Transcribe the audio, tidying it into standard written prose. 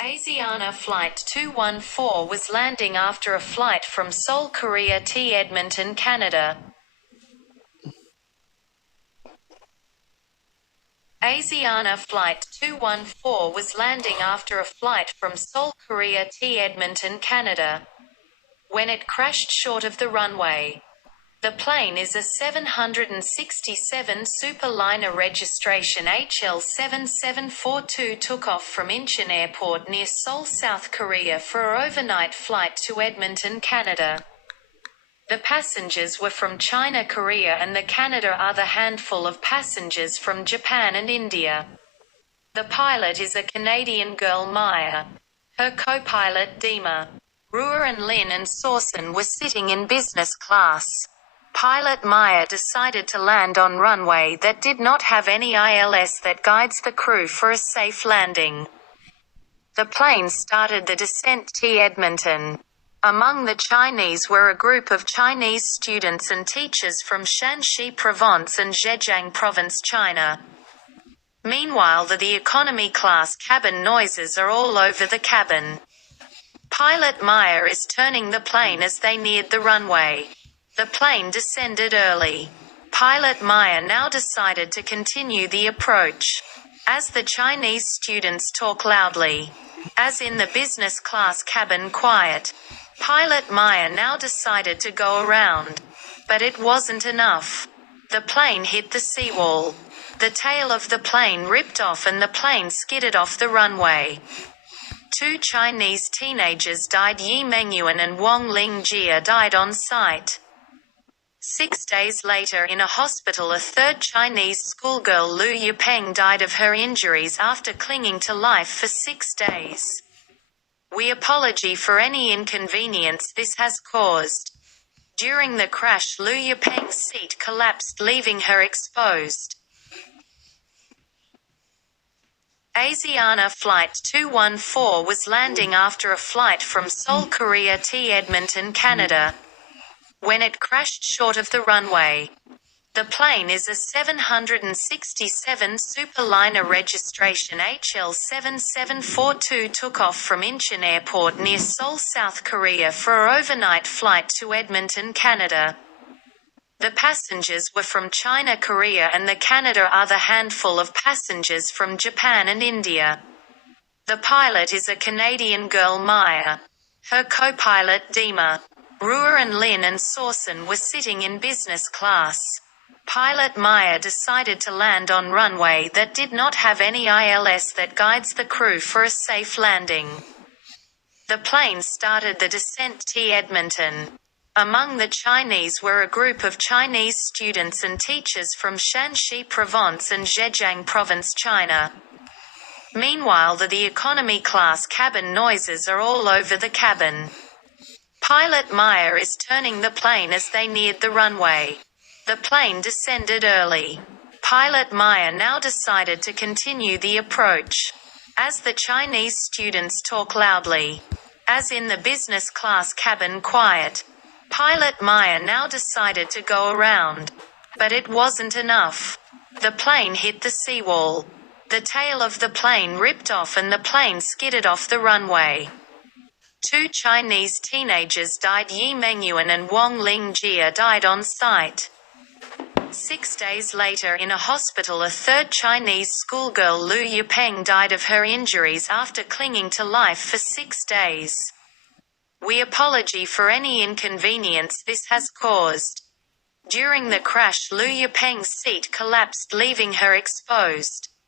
Asiana Flight 214 was landing after a flight from Seoul, Korea to Edmonton, Canada. Asiana Flight 214 was landing after a flight from Seoul, Korea to Edmonton, Canada, when it crashed short of the runway. The plane is a 767 Superliner registration HL7742, took off from Incheon Airport near Seoul, South Korea for an overnight flight to Edmonton, Canada. The passengers were from China, Korea and the Canada, other handful of passengers from Japan and India. The pilot is a Canadian girl, Maya. Her co-pilot Dima, Ruer and Lin and Sorsen were sitting in business class. Pilot Maya decided to land on runway that did not have any ILS that guides the crew for a safe landing. The plane started the descent to Edmonton. Among the Chinese were a group of Chinese students and teachers from Shanxi Province and Zhejiang Province, China. Meanwhile, the economy class cabin noises are all over the cabin. Pilot Maya is turning the plane as they neared the runway. The plane descended early. Pilot Maya now decided to continue the approach. As the Chinese students talk loudly, as in the business class cabin quiet, Pilot Maya now decided to go around. But it wasn't enough. The plane hit the seawall. The tail of the plane ripped off and the plane skidded off the runway. 2 Chinese teenagers died. Yi Mengyuan and Wang Lingjia died on site. 6 days later in a hospital, a third Chinese schoolgirl, Lu Yipeng, died of her injuries after clinging to life for 6 days. We apologize for any inconvenience this has caused. During the crash, Lu Yipeng's seat collapsed, leaving her exposed. Asiana Flight 214 was landing after a flight from Seoul, Korea to Edmonton, Canada, when it crashed short of the runway. The plane is a 767 Superliner registration HL7742, took off from Incheon Airport near Seoul, South Korea for an overnight flight to Edmonton, Canada. The passengers were from China, Korea and the Canada, other handful of passengers from Japan and India. The pilot is a Canadian girl, Maya. Her co-pilot Dima, Ruer and Lin and Sorsen were sitting in business class. Pilot Maya decided to land on runway that did not have any ILS that guides the crew for a safe landing. The plane started the descent to Edmonton. Among the Chinese were a group of Chinese students and teachers from Shanxi Province and Zhejiang Province, China. Meanwhile, the economy class cabin noises are all over the cabin. Pilot Maya is turning the plane as they neared the runway. The plane descended early. Pilot Maya now decided to continue the approach. As the Chinese students talk loudly, as in the business class cabin quiet, Pilot Maya now decided to go around. But it wasn't enough. The plane hit the seawall. The tail of the plane ripped off and the plane skidded off the runway. 2 Chinese teenagers died. Yi Mengyuan and Wang Lingjia died on site. 6 days later in a hospital, a third Chinese schoolgirl, Lu Yipeng, died of her injuries after clinging to life for 6 days. We apologize for any inconvenience this has caused. During the crash, Lu Yipeng's seat collapsed, leaving her exposed.